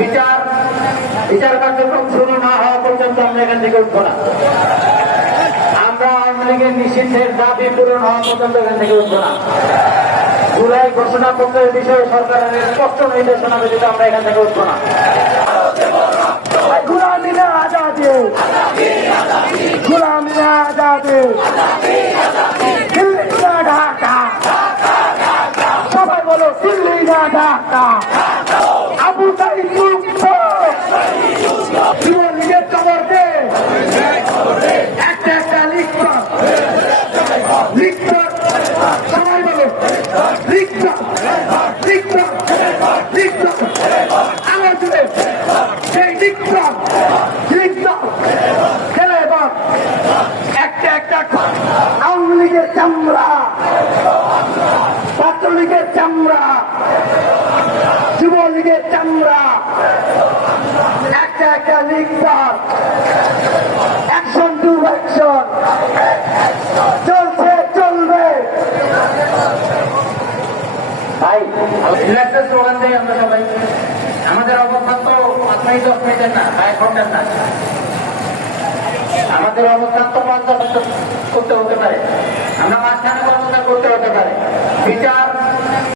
বিচার বিচার কার্যক্রম শুরু না হওয়া পর্যন্ত আমরা এখান থেকে উঠবো না। আমরা আওয়ামী লীগের নিষিদ্ধের দাবি পূরণ হওয়া পর্যন্ত এখান থেকে উঠবো না। জুলাই ঘোষণাপত্রের বিষয়ে সরকারের স্পষ্ট নির্দেশনা ব্যতীত আমরা এখান থেকে উঠবো না। गुलामी में आजादी, गुलामी में आजादी, दिल्ली ना ढाका, সবাই বলো দিল্লি না ঢাকা। আবু সাইদ মুক্ত, যুবলীগের খবরকে একটা একটা লিখবা, লিখবা, সবাই বলো লিখবা, লিখবা, লিখবা, আমার জুড়ে সেই লিখবা, লিখবা, খেলে এবার একটা একটা আওয়ামী লীগের চামড়া, ছাত্রলীগের চামড়া, যুবলীগের চামড়া, একটা একটা লিখবা, অ্যাকশন টু অ্যাকশন চলছে চলবে। ভাই রিল্যাক্সের স্লোগান দেই আমরা সবাই। আমাদের অবস্থান তো 5 মিনিট 10 মিনিটের না, 1 ঘন্টার না। আমাদের অবস্থান তো 5-10 করতে হতে পারে, আমরা মাঝখানে অবস্থান করতে হতে পারে। বিচার